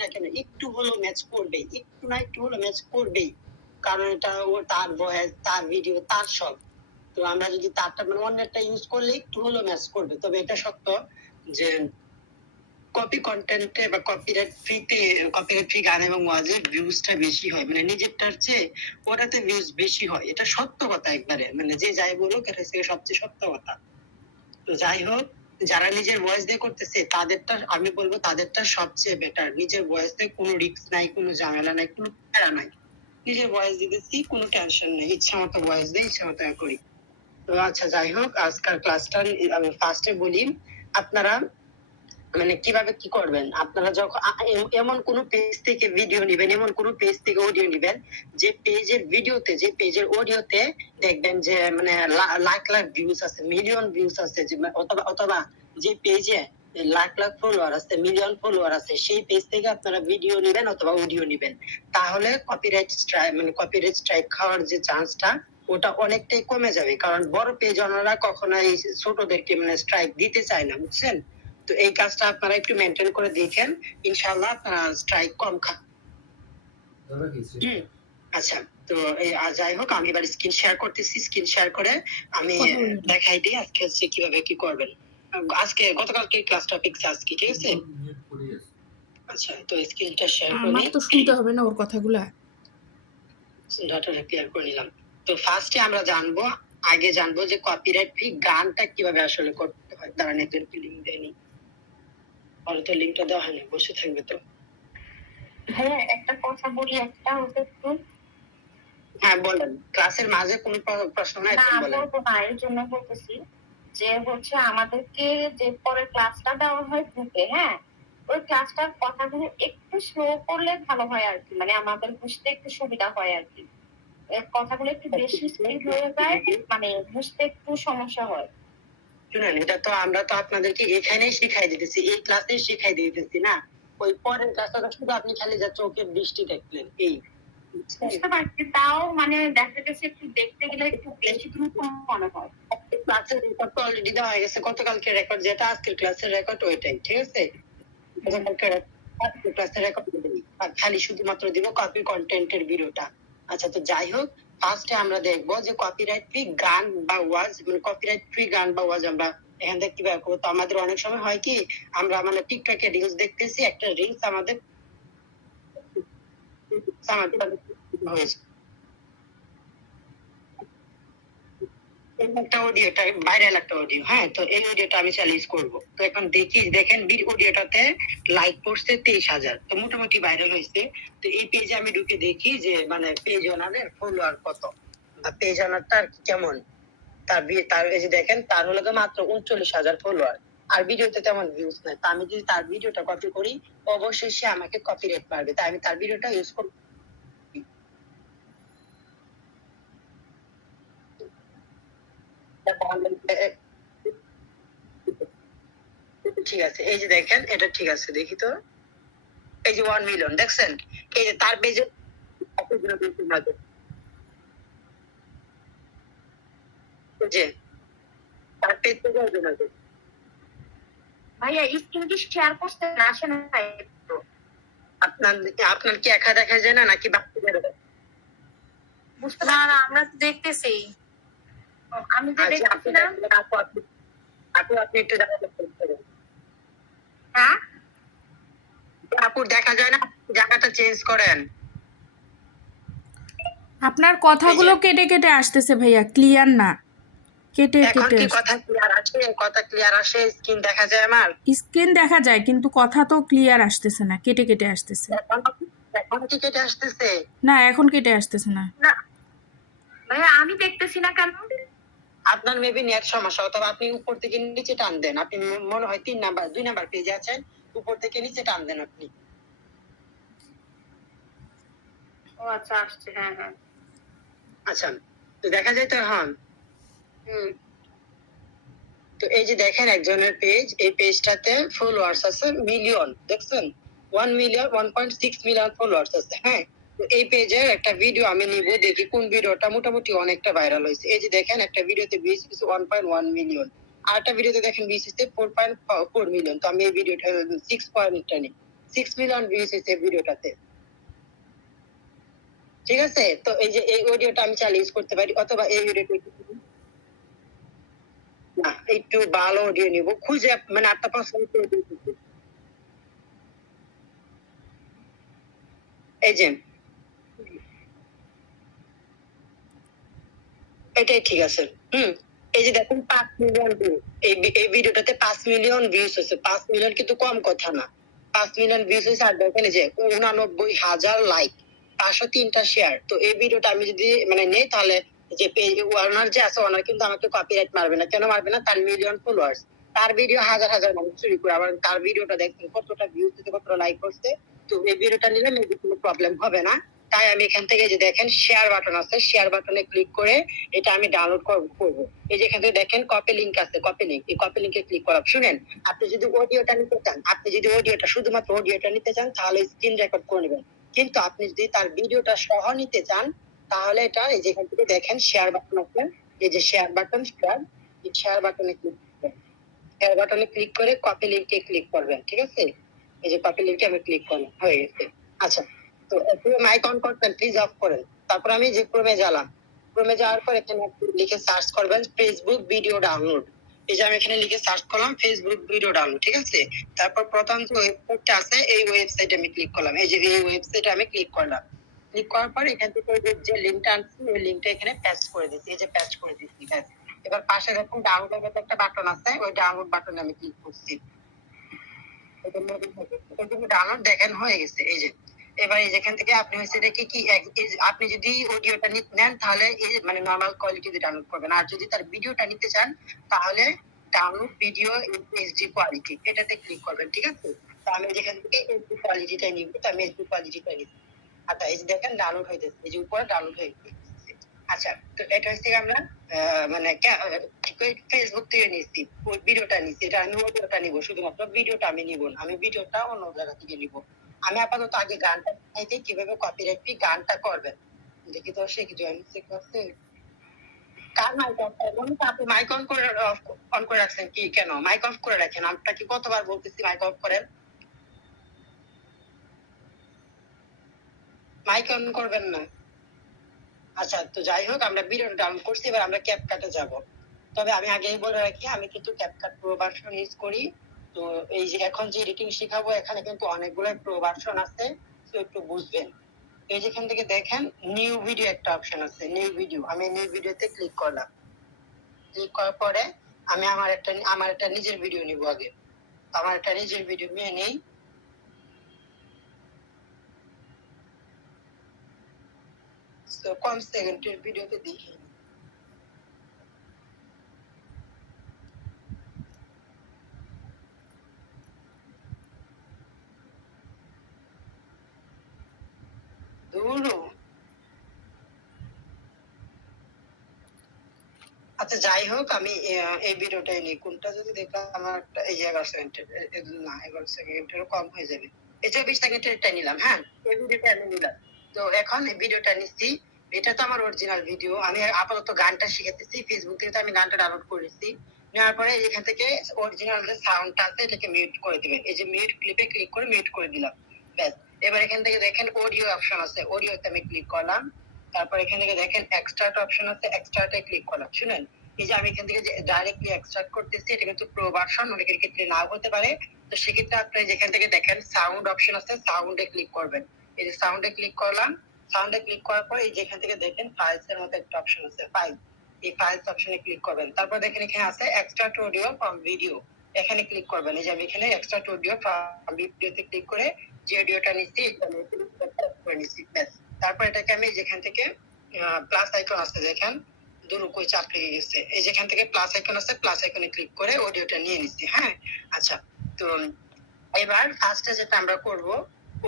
না কেন একটু হলেও ম্যাচ করবে, একটু না একটু হলেও ম্যাচ করবেই। কারণ এটা তার ভয়েস, তার ভিডিও, তার সব। তো আমরা যদি তারটা মানে অন্যেরটা ইউজ করলে একটু হলেও ম্যাচ করবে। তবে এটা সত্য যে কপি কন্টেন্টে বা কপিরাইট ফ্রি গান এবং ওয়াজে ভিউজটা বেশি হয়, মানে নিজেরটার চেয়ে ওটাতে ভিউজ বেশি হয়। এটা সত্য কথা একবারে, মানে যে যাই বলুক এটা হচ্ছে সবচেয়ে সত্য কথা। তো যাই হোক, যারা নিজের ভয়েস দিয়ে করতেছে তাদেরটা আমি বলবো তাদেরটা সবচেয়ে বেটার। নিজের ভয়েস দিয়ে কোনো রিস্ক নাই, কোনো ঝামেলা নাই, কোনো প্যারা নাই। নিজের ভয়েস দিতেছি, কোনো টেনশন নেই, ইচ্ছা মতো ভয়েস দিয়ে ইচ্ছা মতো করি। তো আচ্ছা যাই হোক, আজকাল ক্লাসটা আমি ফার্স্টে বলি। আপনারা মানে কিভাবে কি করবেন, আপনারা যখন এমন কোন পেজ থেকে ভিডিও নিবেন, এমন কোন পেজ থেকে অডিও নিবেন যে পেজের ভিডিওতে, যে পেজের অডিওতে দেখবেন যে মানে লাখ লাখ ভিউজ আছে, মিলিয়ন ভিউজ আছে, অথবা অথবা যে পেজে লাখ লাখ ফলোয়ার আছে, মিলিয়ন ফলোয়ার আছে, সেই পেজ থেকে আপনারা ভিডিও নিবেন অথবা অডিও নিবেন। তাহলে কপিরাইট স্ট্রাইক খাওয়ার যে চান্সটা ওটা অনেকটাই কমে যাবে। কারণ বড় পেজ ওনারা কখনোই ছোটদেরকে মানে স্ট্রাইক দিতে চায় না, বুঝছেন? তো এই কাজটা আপনারা একটু মেনটেন করে দেখেন, ইনশাআল্লাহ আপনারা স্ট্রাইক কম আচ্ছা। তো যাই হোক, আমি এবার স্ক্রিন শেয়ার করতেছি। স্ক্রিন শেয়ার করে আমি দেখাই দিই আজকে হচ্ছে কিভাবে কি করবেন। আজকে গতকালকে ক্লাস টপিক আজকে, ঠিক আছে? আচ্ছা, তো স্ক্রিনটা শেয়ার করে আমার তো শুনতে হবে না ওর কথাগুলা। ডাটাটা ক্লিয়ার করে নিলাম। তো ফার্স্টে আমরা জানবো যে কপিরাইট ফ্রি গানটা কিভাবে আসলে করতে হয়। দাঁড়ান একটু লিংক দেয়নি, আর তো লিংকটা দেওয়া হয়নি, বসে থাকবে তো। হ্যাঁ, একটা কথা বলি, একটা হচ্ছে একটু। হ্যাঁ বলেন, ক্লাসের মাঝে কোনো প্রশ্ন নাই? না বলবো না, এই জন্য বলতেছি যে হচ্ছে আমাদেরকে যে পরে ক্লাসটা দেওয়া হয় গ্রুপে, হ্যাঁ, ওই ক্লাসটার কথাগুলো একটু স্লো করলে ভালো হয় আর কি, মানে আমাদের বুঝতে একটু সুবিধা হয় আর কি। কথাগুলো একটু বেশি স্পিড হয়ে যায়, মানে বুঝতে একটু সমস্যা হয়। শুনেন, এটা তো আমরা তো আপনাদেরকে এখানেই শিখাই দিতেছি, এই ক্লাসেই শিখাই দিতেছি না। ওই পরের ক্লাসটা শুধু আপনি খালি যা চোখের দৃষ্টি দেখলেন এই। বুঝতে পারছি, তাও মানে দেখা গেছে একটু দেখতে গেলে একটু বেশি দ্রুত মনে হয়। ক্লাসের রেকর্ড তো অলরেডি দেওয়া হয়ে গেছে, গতকালকে রেকর্ড যেটা, আজকের ক্লাসের রেকর্ড ওইটাই, ঠিক আছে? ক্লাসের রেকর্ড খালি শুধুমাত্র দিব কপি কন্টেন্টের ভিডিওটা। আচ্ছা, তো যাই হোক, ফার্স্টে আমরা দেখবো যে কপিরাইট ফ্রি গান বা ওয়াজ, মানে কপিরাইট ফ্রি গান বা ওয়াজ আমরা এখান থেকে কিভাবে করবো। তো আমাদের অনেক সময় হয় কি, আমরা মানে টিকটকে রিলস দেখতেছি, একটা রিলস আমাদের হয়েছে, একটা অডিওটা ভাইরাল একটা অডিও, হ্যাঁ, তো এই অডিওটা আমি চ্যালেঞ্জ করব। তো এখন দেখেন অডিওটাতে লাইক পড়ছে 23,000, তো মোটামুটি ভাইরাল হয়েছে। তো এই পেজে আমি ঢুকে দেখি যে মানে পেজ ওনাদের ফলোয়ার কত বা পেজ ওনারটা কেমন। তার এই যে দেখেন, তার হলো মাত্র 39,000 ফলোয়ার, আর ভিডিওতে তেমন ভিউজ নাই। তা আমি যদি তার ভিডিওটা কপি করি, অবশ্যই সে আমাকে কপিরাইট মারবে, তাই আমি তার ভিডিওটা ইউজ করব। ঠিক আছে, এই যে দেখেন, এটা ঠিক আছে, দেখি তো। এই যে 1 মিলিয়ন দেখছেন, এই যে তার পেজে যে তার পেজ থেকে ভাইয়া স্ক্রিন কি শেয়ার করতে আসে না একটু? আপনার কি একা দেখা যায় না নাকি বাকিদের? বুঝতে না, আমরা তো দেখতেছি। আমি তো দেখতেছি না। আপনি একটু হ্যাঁ, আপু দেখা যায় না, জায়গাটা চেঞ্জ করেন। আপনার কথাগুলো কেটে কেটে আসতেছে ভাইয়া, ক্লিয়ার না, কেটে এখন কেটে কি কথা ক্লিয়ার আসে? কথা ক্লিয়ার আসে? স্ক্রিন দেখা যায় আমার? স্ক্রিন দেখা যায় কিন্তু কথা তো ক্লিয়ার আসতেছে না, কেটে কেটে আসতেছে। এখন কি কেটে আসতেছে? না, এখন কেটে আসতেছে না। না ভাইয়া, আমি দেখতেছি না কেন? আপনার মেবি নেট সমস্যা, অথবা আপনি উপর থেকে নিচে টান দেন। আপনি মনে হয় 2 নাম্বার পেজে আছেন, উপর থেকে নিচে টান দেন আপনি। ও আচ্ছা, আসছে, হ্যাঁ হ্যাঁ। আচ্ছা, তো দেখা যায় তো এখন। তো এই যে দেখেন একজনের পেজ, এই পেজটাতে ফলোয়ার্স আছে মিলিয়ন, দেখছেন? 1 মিলিয়ন 1.6 মিলিয়ন ফলোয়ার্স আছে, হ্যাঁ। তো এই পেজে একটা ভিডিও আমি নিব, দেখি কোন ভিডিওটা মোটামুটি অনেকটা ভাইরাল হয়েছে। এই যে দেখেন, একটা ভিডিওতে ভিউজ হচ্ছে 1.1 মিলিয়ন, আর একটা ভিডিওতে দেখেন ভিউজ হচ্ছে 4.4 মিলিয়ন। তো আমি এই ভিডিওটা 6 পয়েন্টটা নিই। 6 মিলিয়ন ভিউজ হয়েছে ভিডিওটাতে। ঠিক আছে, তো এই যে এই অডিওটা আমি চাইলে ইউজ করতে পারি, অথবা এই অডিওটা না একটু ভালো অডিও নিব খুঁজে, মানে আপনার পছন্দ এই যে এটাই ঠিক আছে। হুম, এই যে দেখুন 5 মিলিয়ন ভিউ, এই ভিডিওটাতে 5 মিলিয়ন ভিউজ হয়েছে। 5 মিলিয়ন কিন্তু কম কথা না। 5 মিলিয়ন ভিউজ হয়েছে, আর দেখেন এই যে 89,000 লাইক, 503টা শেয়ার। তো এই ভিডিওটা আমি যদি মানে নেই, তাহলে যে ওনার যে আছে, ওনার কিন্তু আমাকে কপিরাইট মারবে না। কেন মারবে না? তার মিলিয়ন ফলোয়ার্স, তার ভিডিও হাজার হাজার মানুষ চুরি করে, আবার তার ভিডিওটা দেখছেন কতটা ভিউজ হচ্ছে, কতটা লাইক করছে। তো এই ভিডিওটা নিলে মেবি কোনো প্রবলেম হবে না। তাই আমি এখান থেকে যে দেখেন শেয়ার বাটন আছে, শেয়ার বাটনে ক্লিক করে এটা আমি ডাউনলোড করবো। এই যে এখান থেকে দেখেন কপি লিঙ্ক আছে, কপি লিঙ্ক, এই কপি লিঙ্কে ক্লিক করা। শুনেন, আপনি যদি অডিওটা নিতে চান, আপনি যদি অডিওটা শুধুমাত্র অডিওটা নিতে চান, তাহলে স্ক্রিন রেকর্ড করে নেবেন। কিন্তু আপনি যদি তার ভিডিওটা সহ নিতে চান, তাহলে এটা এই যে এখান থেকে দেখেন শেয়ার বাটন আছে, এই যে শেয়ার বাটন, শেয়ার বাটনে ক্লিক করবেন। শেয়ার বাটনে ক্লিক করে কপি লিঙ্কে ক্লিক করবেন। ঠিক আছে, এই যে কপি লিঙ্কে আমি ক্লিক করলাম, হয়ে গেছে। আচ্ছা, তো মাইক অন করবেন, প্লিজ অফ করেন। তারপর আমি যে ক্রমে গেলাম, ক্রমে যাওয়ার পর এখানে আপনি লিখে সার্চ করবেন ফেসবুক ভিডিও ডাউনলোড। এই যে আমি এখানে লিখে সার্চ করলাম ফেসবুক ভিডিও ডাউনলোড। ঠিক আছে, তারপর প্রথম যে ওয়েবসাইটটা আছে, এই ওয়েবসাইটে আমি ক্লিক করলাম। এই যে এই ওয়েবসাইটে আমি ক্লিক করলাম। ক্লিক করার পর এখান থেকে ওই যে লিঙ্কটা আনছি, ওই লিঙ্কটা এখানে পেস্ট করে দিচ্ছি। এই যে পেস্ট করে দিচ্ছি। ব্যাস। এবার পাশে দেখুন ডাউনলোড একটা বাটন আছে, ওই ডাউনলোড বাটনে আমি ক্লিক করছি। ডাউনলোড দেখেন হয়ে গেছে। এই যে এবার এই যেখান থেকে আপনি হচ্ছে এটা কি আপনি যদি অডিওটা নেন, তাহলে এই মানে নরমাল কোয়ালিটিতে ডাউনলোড করবেন। আর যদি তার ভিডিওটা নিতে চান, তাহলে ডাউনলোড ভিডিও এইচডি কোয়ালিটি, এটাতে ক্লিক করবেন। ঠিক আছে, তো আমি যেখান থেকে এইচডি কোয়ালিটিটা নিব, তো আমি এইচডি কোয়ালিটিটা নিব। আচ্ছা, এই যে দেখেন ডাউনলোড হয়ে যাচ্ছে, এই যে উপরে ডাউনলোড হয়ে গেছে। আচ্ছা, তো এটা হচ্ছে আমরা মানে ফেসবুক থেকে নিচ্ছি, ওই ভিডিওটা নিচ্ছি। এটা আমি অডিওটা নিব, শুধুমাত্র ভিডিওটা আমি নিব না, আমি ভিডিওটা অন্য জায়গা থেকে নিব। আমি আপাতত আগে গানটা চাইতে কিভাবে কপিরাইট ফ্রি গানটা করবেন দেখি। তো সে কি জয়েন করছে, কার মাইক অফ করবেন? আপনি মাইক অন করে রাখছেন কি? কেন মাইক অফ করে রাখেন? আপনাকে কতবার বলতেছি মাইক অফ করেন, মাইক অন করবেন না। আচ্ছা, তো যাই হোক, আমরা ভিডিওটা ডাউনলোড করছি, এবার আমরা ক্যাপকাটে যাব। তবে আমি আগেই বলে রাখি, আমি কিন্তু ক্যাপকাট প্রো ভার্সন ইউজ করি। তো এই যে এখন যে এডিটিং শেখাবো, এখানে কিন্তু অনেকগুলো প্রো ভার্সন আছে, তো একটু বুঝবেন। এই যেখান থেকে দেখেন নিউ ভিডিও একটা অপশন আছে, নিউ ভিডিও, আমি নিউ ভিডিওতে ক্লিক করলাম। ক্লিক করার পরে আমি আমার একটা নিজের ভিডিও নিব আগে। আমার একটা নিজের ভিডিও নিয়ে নেই। তো কম সেকেন্ডের ভিডিওতে দেখি। দূরও। আচ্ছা, যাই হোক, আমি এই ভিডিওটাই নিই। কোনটা যদি দেখলাম আমার একটা এই 11 সেকেন্ডের, না 11 সেকেন্ডের কম হয়ে যাবে। এই 24 সেকেন্ডের নিলাম। হ্যাঁ, এই ভিডিওটা আমি নিলাম। তো এখন এই ভিডিওটা নিচ্ছি। এটা তো আমার অরিজিনাল ভিডিও। আমি আপাতত গানটা শিখাতেছি, ফেসবুক থেকে তো আমি গানটা ডাউনলোড করেছি। নেওয়ার পরে এখান থেকে অরিজিনাল যে সাউন্ডটা আছে, এটাকে মিউট করে দিবেন। এই যে মিউট ক্লিপে ক্লিক করে মিউট করে দিলাম। ব্যাস। এবার এখান থেকে দেখেন অডিও অপশন আছে, অডিওতে আমি ক্লিক করলাম। তারপর এখান থেকে দেখেন এক্সট্রাক্ট অপশন আছে, এক্সট্রাক্টে ক্লিক করলাম। শুনেন, এই যে আমি এখান থেকে যে ডাইরেক্টলি এক্সট্রাক্ট করতেছি, এটা কিন্তু প্রো ভার্সন, অনেকের ক্ষেত্রে নাও হতে পারে। তো সেক্ষেত্রে আপনি যেখান থেকে দেখেন সাউন্ড অপশন আছে, সাউন্ডে ক্লিক করবেন। এই যে সাউন্ডে ক্লিক করলাম। সাউন্ডে ক্লিক করার পর এই যেখান থেকে দেখেন ফাইলস এর মতো একটা অপশন আছে, ফাইল, এই ফাইলস অপশনে ক্লিক করবেন। তারপর দেখেন এখানে আছে এক্সট্রাক্ট অডিও ফ্রম ভিডিও, এখানে ক্লিক করবেন। এই যে আমি এখানে এক্সট্রাক্ট অডিও ফ্রম ভিডিওতে ক্লিক করে যে অডিওটা নিচ্ছি, এটা আমি করে নিচ্ছি। ব্যাস। তারপর এটাকে আমি যেখান থেকে প্লাস আইকন আছে, দেখেন দুরু কই চাপ লেগে গেছে, এই যেখান থেকে প্লাস আইকন আছে, প্লাস আইকনে ক্লিক করে অডিওটা নিয়ে নিচ্ছি। হ্যাঁ, আচ্ছা, তো এবার ফার্স্টে যেটা আমরা করব,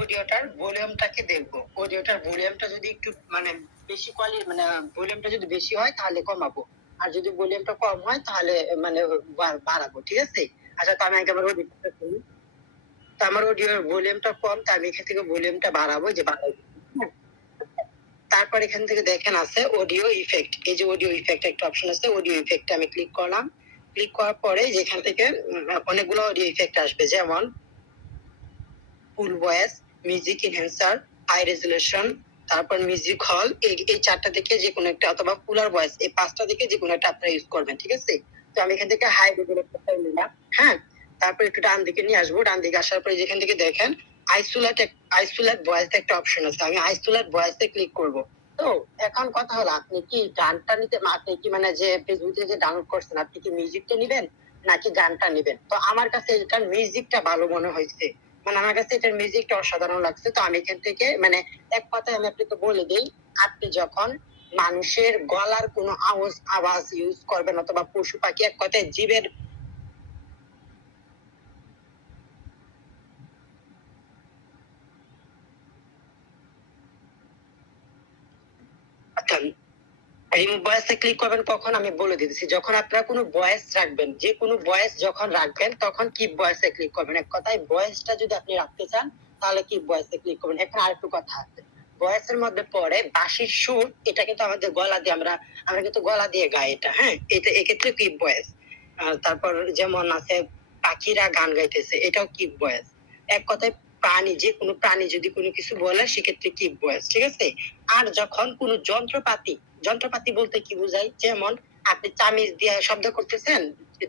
অডিওটার ভলিউমটাকে দেখব। অডিওটার ভলিউমটা যদি একটু মানে বেশি কোয়ালিটি, মানে ভলিউমটা যদি বেশি হয় তাহলে কমাবো, আর যদি ভলিউমটা কম হয় তাহলে মানে বাড়াবো। ঠিক আছে, আচ্ছা, তো আমি একবার অডিওটা করি। তো আমার অডিওর ভলিউমটা কম, তাই আমি এখান থেকে ভলিউমটা বাড়াবো, যে বাড়াবো। হ্যাঁ। তারপর এখান থেকে দেখেন আছে অডিও ইফেক্ট, এই যে অডিও ইফেক্ট একটা অপশন আছে, অডিও ইফেক্টে আমি ক্লিক করলাম। ক্লিক করার পরে যেখান থেকে অনেকগুলো অডিও ইফেক্ট আসবে, যেমন full voice, music enhancer, high resolution, তারপর মিউজিক হল, এই চারটা থেকে যে কোনো একটা, অথবা কুলার ভয়েস, এই পাঁচটা থেকে যে কোনো একটা আপনারা ইউজ করবেন, ঠিক আছে? তো আমি এখান থেকে হাই রেজুলেশনটা নিলাম। হ্যাঁ, তারপর একটু ডান দিকে নিয়ে আসবো। ডান দিকে আসার পরে যেখান থেকে দেখেন আইসোলেট ভয়েস একটা অপশন আছে, আমি আইসোলেট ভয়েসে ক্লিক করব। তো এখন কথা হলো, আপনি কি গানটা নিতে, আপনি কি মানে যে ফেসবুক থেকে যে ডাউনলোড করছেন, আপনি কি মিউজিকটা নিবেন নাকি গানটা নিবেন? তো আমার কাছে এটার মিউজিকটা ভালো মনে হয়েছে, মানে আমার কাছে এটার মিউজিকটা অসাধারণ লাগছে। তো আমি এখান থেকে মানে এক কথায় আমি আপনাকে বলে দিই, আপনি যখন মানুষের গলার কোনো আওয়াজ ইউজ করবেন, অথবা পশু পাখি, এক কথায় জীবের, আচ্ছা, রিমুভ ভয়েসে ক্লিক করবেন কখন আমি বলে দিতেছি। যখন আপনারা কোনো ভয়েস রাখবেন, যে কোনো ভয়েস যখন রাখবেন, তখন কি ভয়েসে ক্লিক করবেন। এক কথায় ভয়েসটা যদি আপনি রাখতে চান তাহলে কি ভয়েসে ক্লিক করবেন। এখন আরেকটু কথা আছে, ভয়েসের মধ্যে পড়ে বাঁশির সুর, এটা কিন্তু আমাদের গলা দিয়ে আমরা কিন্তু গলা দিয়ে গাই এটা। হ্যাঁ, এটা এক্ষেত্রে কি ভয়েস। তারপর যেমন আছে পাখিরা গান গাইতেছে, এটাও কি ভয়েস। এক কথায় প্রাণী, যে কোনো প্রাণী যদি কোনো কিছু বলে সেক্ষেত্রে কি ভয়েস, ঠিক আছে? আর যখন কোনো যন্ত্রপাতি বলতে কি বোঝায়, যেমন আপনি চামিচ দিয়ে শব্দ করতেছেন,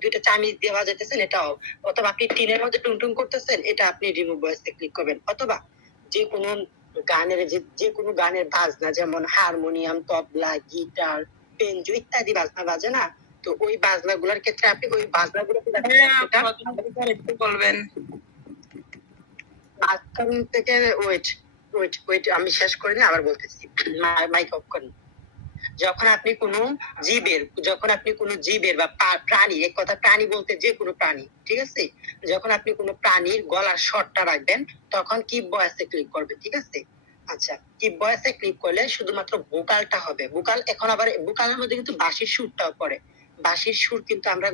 দুইটা চামিচ দিয়ে বাজাইতেছেন, এটাও। অথবা আপনি টিনের মধ্যে টুংটুং করতেছেন, এটা আপনি রিমুভ ভয়েসে ক্লিক করবেন। অথবা যে কোনো যে কোনো গানের বাজনা, যেমন হারমোনিয়াম, তবলা, গিটার, পেঞ্জু ইত্যাদি বাজনা বাজে না, তো ওই বাজনাগুলোর ক্ষেত্রে আপনি ওই বাজনাগুলো একটু বলবেন। মাঝখান থেকে ওয়েট ওয়েট ওয়েট, আমি শেষ করিনি, আবার বলতেছি। মাইক অফ করেন। যখন আপনি কোনো জীবের বা প্রাণী, এক কথা প্রাণী বলতে যে কোনো প্রাণী, ঠিক আছে? যখন আপনি কোনো প্রাণীর গলার শটটা রাখবেন, তখন কি ভয়েসে ক্লিক করবেন, ঠিক আছে? আচ্ছা, কি ভয়েসে ক্লিক করলে শুধুমাত্র ভোকালটা হবে। ভোকাল, এখন আবার ভোকালের মধ্যে কিন্তু বাঁশির সুরটাও পড়ে। বাঁশির সুর কিন্তু আমরা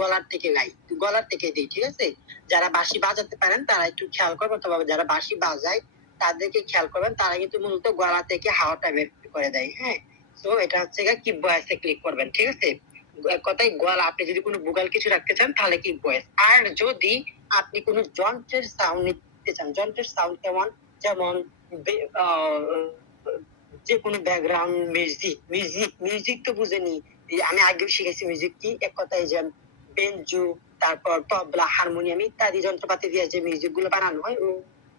গলার থেকে গাই, গলার থেকে দিই, ঠিক আছে? যারা বাঁশি বাজাতে পারেন তারা একটু খেয়াল করবেন, অথবা যারা বাঁশি বাজায় তাদেরকে খেয়াল করবেন, তারা কিন্তু মূলত গলা থেকে হাওয়াটা বের করে দেয়। হ্যাঁ, তো এটা হচ্ছে কি ভয়েসে ক্লিক করবেন, ঠিক আছে? এক কথায় গলা, আপনি যদি কোনো ভোকাল কিছু রাখতে চান তাহলে কি ভয়েস। আর যদি আপনি কোনো যন্ত্রের সাউন্ড নিতে চান, যন্ত্রের সাউন্ড কেমন, যেমন যে কোনো ব্যাকগ্রাউন্ড মিউজিক তো বুঝেনি, আমি আগেও শিখেছি মিউজিক কি। এক কথায় যে বেঞ্জু, তারপর তবলা, হারমোনিয়াম ইত্যাদি যন্ত্রপাতি দিয়ে যে মিউজিক গুলো বানানো হয়,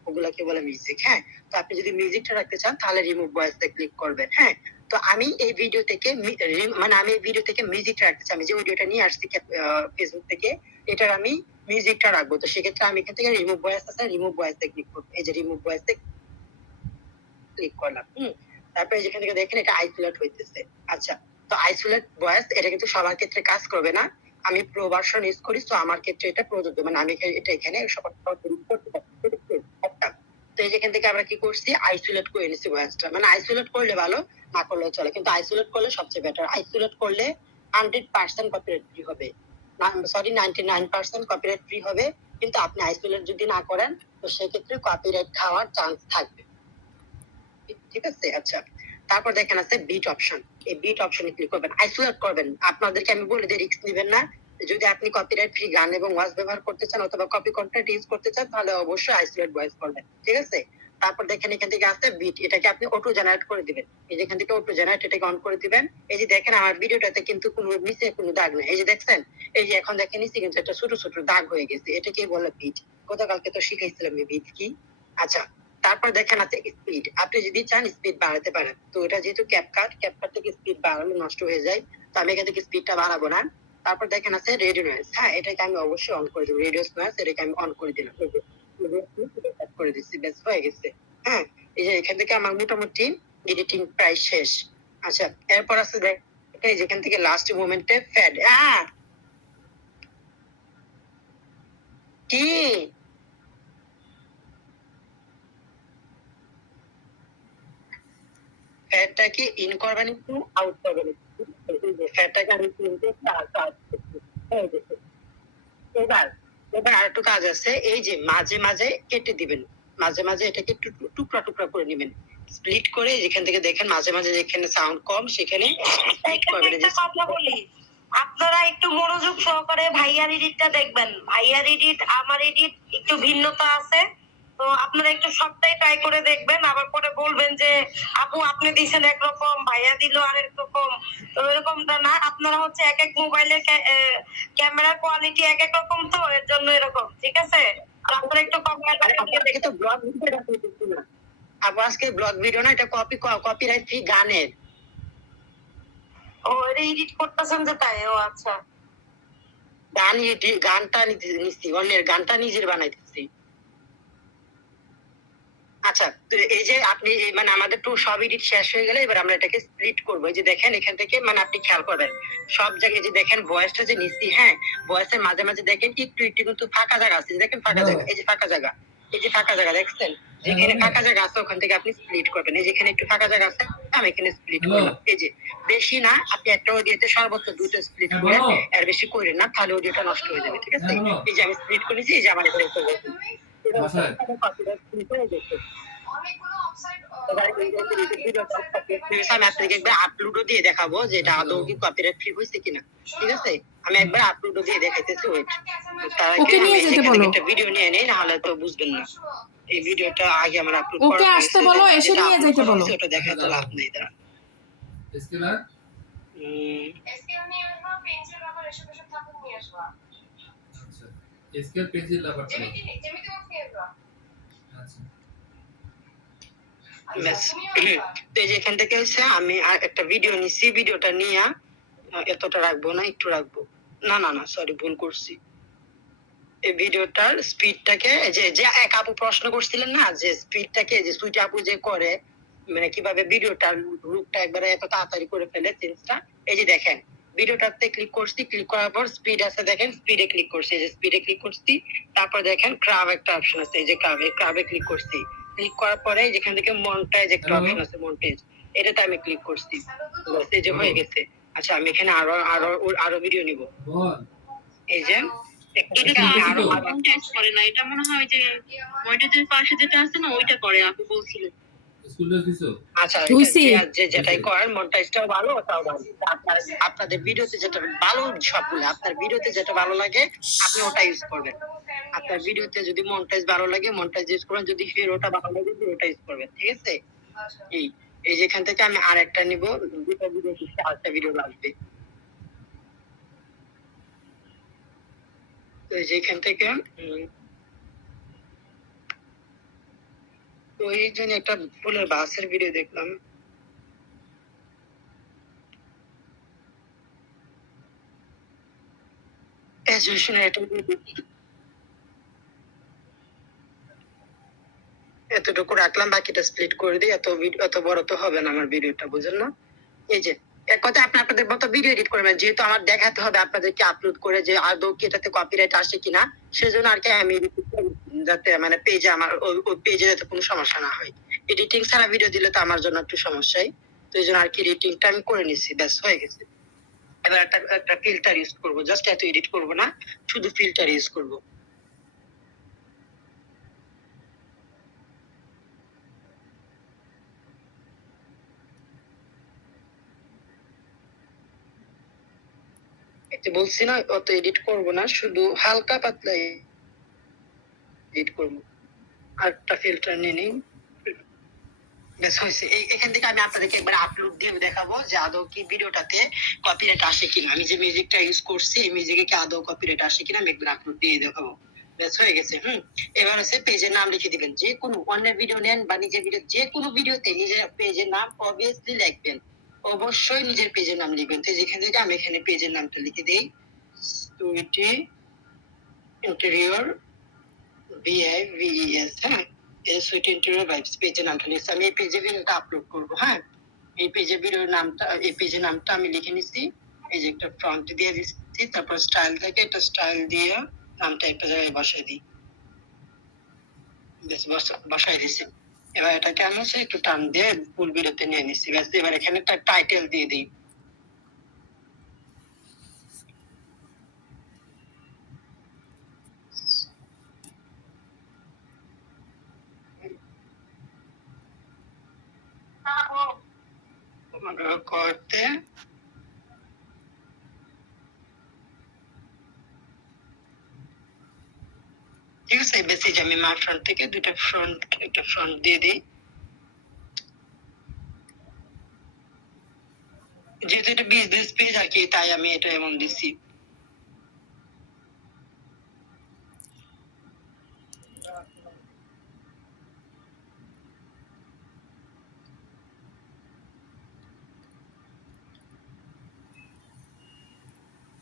ওগুলাকে বলে মিউজিক। হ্যাঁ, তো আপনি যদি মিউজিকটা রাখতে চান তাহলে রিমুভ ভয়েসে ক্লিক করবেন। হ্যাঁ, তো আমি এই ভিডিও থেকে মিউজিকটা রাখতে চাই। আমি যে ভিডিওটা নিয়ে আসছি ফেসবুক থেকে, এটার আমি মিউজিকটা রাখবো। তো সেক্ষেত্রে আমি এখান থেকে রিমুভ ভয়েস আছে, রিমুভ ভয়েসে ক্লিক করবো। এই যে রিমুভ ভয়েসে ক্লিক করলাম। তারপরে যেখান থেকে দেখেন এটা আইসোলেট হইতেছে। আচ্ছা, তো আইসোলেট ভয়েস এটা কিন্তু সবার ক্ষেত্রে কাজ করবে না। আমি প্রো ভার্সন ইউজ করি, তো আমার ক্ষেত্রে এটা প্রযোজ্য, মানে আমি এটা এখানে করতে পারছি। তো এই যেখান থেকে আমরা কি করছি, আইসোলেট করে নিচ্ছি ভয়েসটা। মানে আইসোলেট করলে ভালো, না করলেও চলে, কিন্তু আইসোলেট করলে সবচেয়ে বেটার। আইসোলেট করলে 100% কপিরাইট ফ্রি হবে, 99% কপিরাইট ফ্রি হবে। কিন্তু আপনি আইসোলেট যদি না করেন, তো সেক্ষেত্রে কপিরাইট খাওয়ার চান্স থাকবে, ঠিক আছে? আচ্ছা, তারপর দেখেন আছে বিট অপশন। এই বিট অপশনে ক্লিক করবেন, আইসোলেট করবেন। আপনাদেরকে আমি বলে দিই, রিস্ক নেবেন না। যদি আপনি কপিরাইট ফ্রি গান এবং ওয়াজ ব্যবহার করতে চান, অথবা কপি কন্টেন্ট ইউজ করতে চান, তাহলে অবশ্যই আইসোলেট ভয়েস করবেন, ঠিক আছে? তারপর দেখেন এখান থেকে আছে বিট, এটাকে আপনি অটো জেনারেট করে দিবেন। এই যে এখান থেকে অটো জেনারেট, এটাকে অন করে দিবেন। এই যে দেখেন আমার ভিডিওটাতে কিন্তু কোনো নিচে কোনো দাগ নেই, এই যে দেখছেন, এই যে এখন দেখেন নিচে কিন্তু একটা ছোট ছোট দাগ হয়ে গেছে, এটাকেই বলে বিট। গতকালকে তো শিখাইছিলাম এই বিট কি। আচ্ছা, তারপর দেখেন আছে স্পিড, আপনি যদি চান স্পিড বাড়াতে পারেন। তো এটা যেহেতু ক্যাপকাট থেকে স্পিড বাড়ালে নষ্ট হয়ে যায়, তো আমি এখান থেকে স্পিডটা বাড়াবো না। তারপর দেখেন আছে রেডিও নয়েজ। হ্যাঁ, এটাকে আমি অবশ্যই অন করে দেবো, রেডিও নয়েজ, এটাকে আমি অন করে দিলাম, করে দিচ্ছি, বেশ হয়ে গেছে। হ্যাঁ, এই যে এখান থেকে আমার মোটামুটি এডিটিং প্রায় শেষ। আচ্ছা, এরপর আছে দেখ যেখান থেকে লাস্ট মোমেন্টে ফ্যাড, কি ফ্যাটটাকে ইন করবেন একটু, আউট করবেন একটু। ফ্যাটটাকে আমি ইন করছি, আউট করছি। এবার এবার আরেকটু কাজ আছে, এই যে মাঝে মাঝে কেটে দিবেন, মাঝে মাঝে এটাকে একটু টুকরা টুকরা করে নেবেন, স্প্লিট করে। যেখান থেকে দেখেন মাঝে মাঝে যেখানে সাউন্ড কম সেখানে স্প্লিট করবেন। একটা কথা বলি, আপনারা একটু মনোযোগ সহকারে ভাইয়ার এডিটটা দেখবেন। ভাইয়ার এডিট আমার এডিট একটু ভিন্নতা আছে। তো আপনারা একটু সবটাই ট্রাই করে দেখবেন, আবার পরে বলবেন যে আপু আপনি দিয়েছেন একরকম, ভাইয়া দিল আরেক রকম। তো এরকমটা না, আপনারা হচ্ছে এক এক মোবাইলের ক্যামেরার কোয়ালিটি এক এক রকম, তো এর জন্য এরকম, ঠিক আছে? আর আপনারা একটু আরে আপনাকে তো ব্লগ ভিডিও দেখতে না আপু, আজকে ব্লগ ভিডিও না, এটা কপিরাইট ফ্রি গানের। ও এটা এডিট করতেছেন যে, তাই? ও আচ্ছা। গানটা নিচ্ছি, অন্যের গানটা নিজের বানাইতেছি। আচ্ছা, তো এই যে আপনি মানে আমাদের তো সব এডিট শেষ হয়ে গেলে এবার আমরা এটাকে স্প্লিট করবো। এই যে দেখেন এখান থেকে, মানে আপনি খেয়াল করবেন সব জায়গায় যে দেখেন ভয়েসটা যে নিচ্ছি, হ্যাঁ ভয়েসের মাঝে মাঝে দেখেন একটু একটু কিন্তু ফাঁকা জায়গা আছে, দেখেন ফাঁকা জায়গা, এই যে ফাঁকা জায়গা, এই যে ফাঁকা জায়গা দেখছেন, যেখানে ফাঁকা জায়গা আছে ওখান থেকে আপনি স্প্লিট করবেন। এই যেখানে একটু ফাঁকা জায়গা আছে আমি এখানে স্প্লিট করলাম। এই যে বেশি না, আপনি একটা অডিওতে সর্বোচ্চ 2টা স্প্লিট করেন, এর বেশি করেন না, তাহলে অডিওটা নষ্ট হয়ে যাবে, ঠিক আছে? এই যে আমি স্প্লিট করেছি, এই যে আমার এখানে চলে গেছে। আমি আপনাকে একবার আপলোডও দিয়ে দেখাবো যে এটা আদৌ কি কপিরাইট ফ্রি হয়েছে কিনা, ঠিক আছে? আমি একবার আপলোডও দিয়ে দেখাইতেছি, ওয়েট। তার আগে ওকে নিয়ে আমি যেতে এখান বলো। থেকে একটা ভিডিও নিয়ে নেই, নাহলে তো বুঝবেন না। এই ভিডিওটা আগে আমার আপলোড করা ওকে আসতে বলো, এসে নিয়ে যেতে বলো। ওটা দেখা তো লাভ নেই। দাঁড়া স্কেলার আচ্ছা স্কেল পেন্সিল রাবার আচ্ছা ব্যাস। তো এই যে এখান থেকে হচ্ছে আমি আর একটা ভিডিও নিছি, ভিডিওটা নিয়ে এতটা রাখবো না, একটু রাখবো। না না না, সরি, ভুল করছি। এই ভিডিওটার স্পিডটাকে, যে যে এক আপু প্রশ্ন করছিলেন না, যে স্পিডটাকে যে সুইট আপু যে করে, মানে কিভাবে ভিডিওটার লুকটা একবারে এত তাড়াতাড়ি করে ফেলে চেঞ্জটা। এই যে দেখেন ভিডিওটাতে ক্লিক করছি, ক্লিক করার পর স্পিড আছে দেখেন, স্পিডে ক্লিক করছি, এই যে স্পিডে ক্লিক করছি, তারপর দেখেন ক্রাব একটা অপশন আছে, এই যে ক্রাবে ক্লিক করছি। ক্লিক করার পরে যেখান থেকে মন্টাইজ একটা অপশন আছে, মন্টেজ, এটাতে আমি ক্লিক করছি, ব্যাস, এই যে হয়ে গেছে। আচ্ছা, আমি এখানে আরো আরো আরো ভিডিও নিব। বল এই যে এটা আরো মনিটাইজ করে না, এটা মনে হয় যে মনিটাইজের পাশে যেটা আছে না, ওইটা করে, আপু বলছিল। স্কুল ড্রেস দিছো আচ্ছা, বুঝছি। যেটাই করেন মনিটাইজটাও ভালো, ওটাও ভালো। আপনাদের ভিডিওতে যেটা ভালো, সবগুলো আপনার ভিডিওতে যেটা ভালো লাগে আপনি ওটা ইউজ করবেন। আপনার ভিডিওতে যদি মনিটাইজ ভালো লাগে মনিটাইজ ইউজ করবেন, যদি ওটা ভালো লাগে ওটা ইউজ করবেন, ঠিক আছে? এই এই যেখান থেকে আমি আরেকটা নিব, দুটো ভিডিও শেষে আরেকটা ভিডিও লাগবে। তো যেখান থেকে ওই জন্য একটা ফুলের বাসের ভিডিও দেখলাম। এতটুকু রাখলাম, বাকিটা স্প্লিট করে দিই। এত বড় তো হবে না আমার ভিডিওটা, বুঝলেন না? এই যে এক কথা, আপনি আপনাদের মতো ভিডিও এডিট করবেন, যেহেতু আমার দেখাতে হবে আপনাদেরকে আপলোড করে যে আদৌ কি এটাতে কপিরাইট আসে কিনা, সেজন্য আর কি আমি edit করি, যাতে মানে পেজে আমার ওই পেজে যাতে কোনো সমস্যা না হয়। এডিটিং ছাড়া ভিডিও দিলে তো আমার জন্য একটু সমস্যাই, তো এই জন্য আর কি এডিটিংটা আমি করে নিচ্ছি, ব্যাস হয়ে গেছে। এবার একটা ফিল্টার ইউজ করবো, জাস্ট এত এডিট করবো না, শুধু ফিল্টার ইউজ করবো। এতে বলছি না অত এডিট করবো না, শুধু হালকা পাতলা এডিট করবো। আরেকটা ফিল্টার নিয়ে নিই, ব্যাস হয়েছে। এখান থেকে আমি আপনাদেরকে একবার আপলোড দিয়ে দেখাবো যে আদৌ কি ভিডিওটাতে কপিরাইট আসে কিনা। আমি যে মিউজিকটা ইউজ করছি এই মিউজিকে কি আদৌ কপিরাইট আসে কিনা আমি একবার আপলোড দিয়ে দেখাবো। ব্যাস হয়ে গেছে। এবার হচ্ছে পেজের নাম লিখে দিবেন, যে কোনো অন্যের ভিডিও নেন বা নিজের ভিডিও, যে কোনো ভিডিওতে নিজের পেজের নাম অবভিয়াসলি লিখবেন, অবশ্যই নিজের পেজের নাম লিখবেন। তো যেখান থেকে আমি এখানে পেজের নামটা লিখে দিই, সুইটি ইন্টেরিয়র VIVES, হ্যাঁ, এই সুইট ইন্টেরিয়র ভাইবস পেজের নামটা লিখছি। আমি এই পেজে ভিডিওটা আপলোড করবো, হ্যাঁ। এই পেজে ভিডিওর নামটা, এই পেজের নামটা আমি লিখে নিছি, এই যে একটা ফ্রন্ট দিয়ে দিচ্ছি, তারপর স্টাইল থেকে একটা স্টাইল দিয়ে নামটা একটা জায়গায় বসাই দিই, বেশ বসাই দিছি। এবার এটাকে আমি হচ্ছে একটু টান দিয়ে ফুল ভিডিওতে নিয়ে নিচ্ছি, ব্যাস। এবার এখানে একটা টাইটেল দিয়ে দিই, করতে ঠিক আছে। বেশ এই যে আমি মাই ফ্রন্ট থেকে দুটো ফ্রন্ট একটা ফ্রন্ট দিয়ে দিই, যেহেতু এটা বিজনেস পেজ আর কি, তাই আমি এটা এমন দিছি।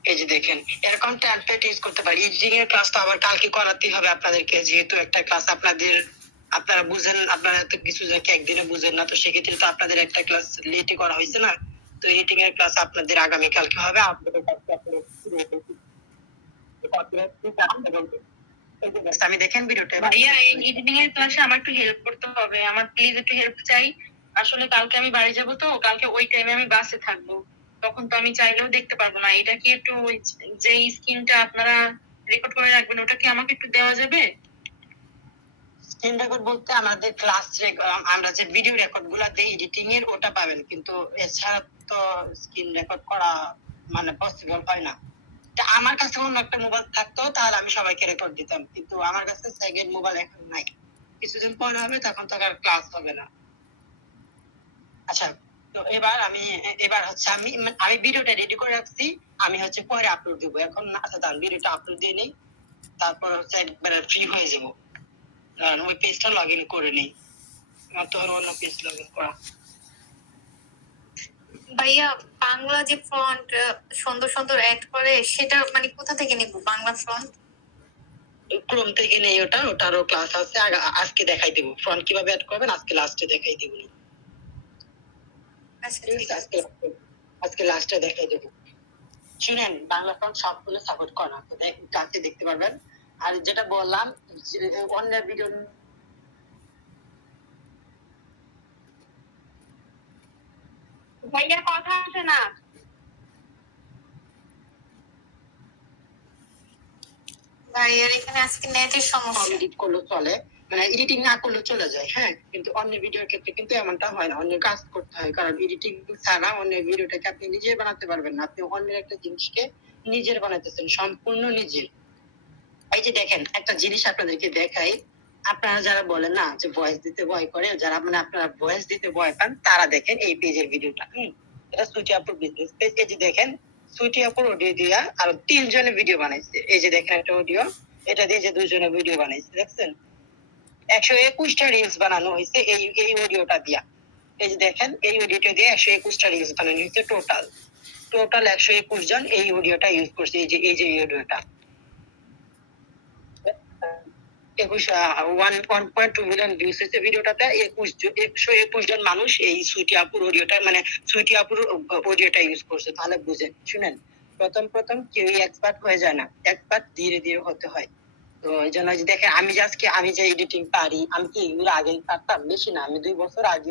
এই যে দেখেন, এরকম টেমপ্লেট ইউজ করতে পারি। এডিটিং এর ক্লাস তো আবার কালকে করাতেই হবে আপনাদেরকে, যেহেতু একটা ক্লাস আপনারা বুঝেন, আপনারা তো কিছু জায়গায় একদিনে বুঝেন না, তো সেক্ষেত্রে তো আপনাদের একটা ক্লাস লেটে করা হয়েছে না। তো এডিটিং এর ক্লাস আপনাদের আগামী কালকে হবে। আপনাদের কাছে আমি দেখেন ভিডিওটা ভাইয়া এই এডিটিং এর ক্লাসে আমার একটু হেল্প করতে হবে, আমার প্লিজ একটু হেল্প চাই। আসলে কালকে আমি বাড়ি যাব, তো কালকে ওই টাইমে আমি বাসে থাকবো, তখন তো আমি চাইলেও দেখতে পারবো না। এটা কি একটু যে স্ক্রিনটা আপনারা রেকর্ড করে রাখবেন, ওটা কি আমাকে একটু দেওয়া যাবে? স্ক্রিন রেকর্ড বলতে আমাদের ক্লাস আমরা যে ভিডিও রেকর্ড গুলা দিই এডিটিং এর, ওটা পাবেন, কিন্তু এছাড়া তো স্ক্রিন রেকর্ড করা মানে পসিবল হয় না। তা আমার কাছে অন্য একটা মোবাইল থাকতো তাহলে আমি সবাইকে রেকর্ড দিতাম, কিন্তু আমার কাছে সেকেন্ড মোবাইল এখন নাই। কিছুদিন পরে হবে, তখন তো আর ক্লাস হবে না। আচ্ছা, তো এবার হচ্ছে আমি ভিডিওটা রেডি করে রাখছি, আমি হচ্ছে পরে আপলোড দেবো। এখন আচ্ছা দাঁড়ান, ভিডিওটা আপলোড দিয়ে নেই, তারপর হচ্ছে একবারে ফ্রি হয়ে যাবো। ওই পেজটা লগ ইন করে নেই, আমার তো আর অন্য পেজ লগ ইন করা। ভাইয়া বাংলা যে ফন্ট সুন্দর সুন্দর অ্যাড করে, সেটা মানে কোথা থেকে নিব বাংলা ফন্ট? ক্রোম থেকে নেই, ওটারও ক্লাস আছে, আজকে দেখাই দেবো। ফ্রন্ট কিভাবে অ্যাড করবেন আজকে লাস্টে দেখাই দেবো। আচ্ছা ঠিক ঠিক আছে, আজকে লাস্টে দেখাই দেবো। শুনেন, বাংলা ফ্রন্ট সবগুলো সাপোর্ট করা, তো ক্লাসে দেখতে পারবেন। আর যেটা বললাম, অন্যের ভিডিও ভাইয়া কথা আসে না। ভাইয়ার এখানে আজকে নেটের সমস্যা। এডিট করলে চলে, মানে এডিটিং না করলে চলে যায়, হ্যাঁ। কিন্তু অন্য ভিডিওর ক্ষেত্রে কিন্তু এমনটা হয় না, অন্য কাজ করতে হয়, কারণ এডিটিং ছাড়া অন্য ভিডিওটাকে আপনি নিজে বানাতে পারবেন না। আপনি অন্যের একটা জিনিসকে নিজের বানাইতেছেন, সম্পূর্ণ নিজের। এই যে দেখেন, একটা জিনিস আপনাদেরকে দেখাই। আপনারা যারা বলেন না যে ভয়েস দিতে ভয় করে, যারা মানে আপনারা ভয়েস দিতে ভয় পান, তারা দেখেন এই পেজের ভিডিওটা। এটা সুইটি আপুর বিজনেস পেজ। এই যে দেখেন, সুইটি আপুর অডিও দিয়া আর 3 জনে ভিডিও বানাইছে। এই যে দেখেন একটা অডিও, এটা দিয়ে যে 2 জনে ভিডিও বানাইছে, দেখছেন? 121টা রিলস বানানো হয়েছে এই অডিওটা দিয়া। এই যে দেখেন, এই অডিওটা দিয়ে 121টা রিলস বানানো হয়েছে। টোটাল 121 জন এই অডিওটা ইউজ করছে। এই যে অডিওটা 1.2 মিলিয়ন ভিউজ হয়েছে ভিডিওটাতে। 121 জন মানুষ এই সুইটি আপুর অডিওটা, মানে সুইটি আপুর অডিওটা ইউজ করছে। তাহলে বুঝেন, শুনেন, প্রথম কেউই এক্সপার্ট হয়ে যায় না, এক্সপার্ট ধীরে ধীরে হতে হয়। তো এই জন্য যে দেখেন, আমি যে এডিটিং পারি, আমি কি এগুলো আগে পারতাম? বেশি না, আমি 2 বছর আগে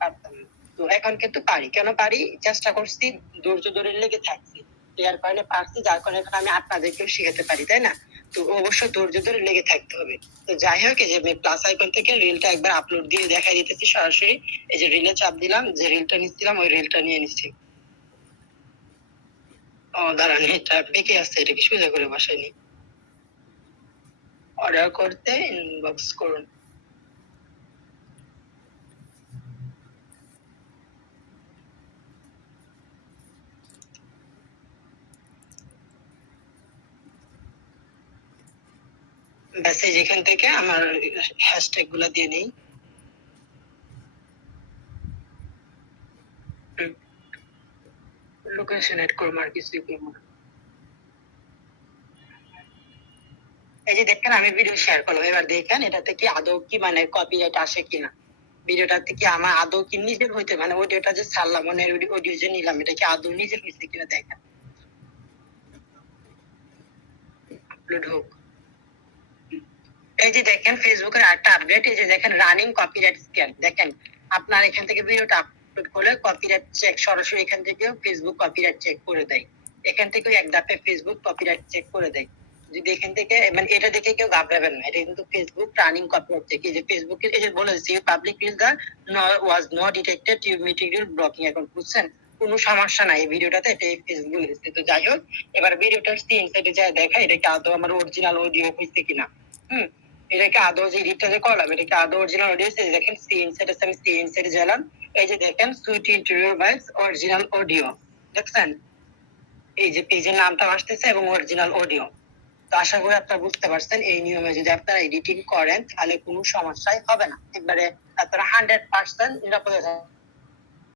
পারতাম। তো এখন কিন্তু পারি। কেন পারি? চেষ্টা করছি, ধৈর্য ধরে লেগে থাকছি, এর কারণে পারছি, যার কারণে এখন আমি আপনাদেরকেও শিখাতে পারি, তাই না? তো অবশ্যই ধৈর্য ধরে লেগে থাকতে হবে। তো যাই হোক, এই যে আমি প্লাস আইকন থেকে রিলটা একবার আপলোড দিয়ে দেখাই দিতেছি সরাসরি। এই যে রিলে চাপ দিলাম, যে রিলটা নিচ্ছিলাম ওই রিলটা নিয়ে নিচ্ছি। দাঁড়ান, এটা বেঁকে আসছে, এটা কি সোজা করে বসাইনি? অর্ডার করতে ইনবক্স করুন। মেসেজ এখান থেকে আমার হ্যাশট্যাগ গুলা দিয়ে নেই। লোকেশন এড করবো, আর কিছু করবো না। এই যে দেখেন, আমি ভিডিও শেয়ার করলাম। এবার দেখেন এটাতে কি আদৌ কি মানে কপিরাইট আসে কিনা, ভিডিওটা থেকে আমার আদৌ কি নিজের হইতে, মানে অডিওটা যে ছাড়লাম, মানে অডিও যে নিলাম, এটা কি আদৌ নিজের হয়েছে কিনা দেখেন। আপলোড হোক। এই যে দেখেন, ফেসবুকের একটা আপডেট। এই যে দেখেন, রানিং কপিরাইট স্ক্যান। দেখেন, আপনার এখান থেকে ভিডিওটা আপলোড করলে কপিরাইট চেক সরাসরি এখান থেকে ফেসবুক কপিরাইট চেক করে দেয়। এখান থেকে এক ধাপে ফেসবুক কপিরাইট চেক করে দেয়। যদি এখান থেকে, মানে এটা দেখে কেউ ঘাবড়াবেন না, এটা কিন্তু ফেসবুক রানিং কপিরাইট চেক। এই যে ফেসবুকে এই যে বলেছি, public reels was not detected you material blocking. এখন বুঝছেন, কোনো সমস্যা নাই, এই ভিডিওটাতে এটাই ফেসবুক হয়েছে। তো যাই হোক, এবার ভিডিওটার স্ক্রিন সাইডে যা দেখা, এটা কি আদৌ আমার অরিজিনাল অডিও হয়েছে কিনা। এটাকে আদৌ যে এডিটটা যে করলাম, এটাকে আদৌ অরিজিনাল অডিও হয়েছে। দেখেন স্ক্রিন সাইডে, আমি স্ক্রিন সাইডে গেলাম, এই যে দেখেন sweet interior vibes original audio, দেখছেন এই যে পেজের নামটা আসতেছে এবং অরিজিনাল অডিও। তো আশা করি আপনারা বুঝতে পারছেন, এই নিয়মে যদি আপনারা এডিটিং করেন তাহলে কোনো সমস্যাই হবে না, একবারে আপনারা 100% নিরাপদে থাকবেন।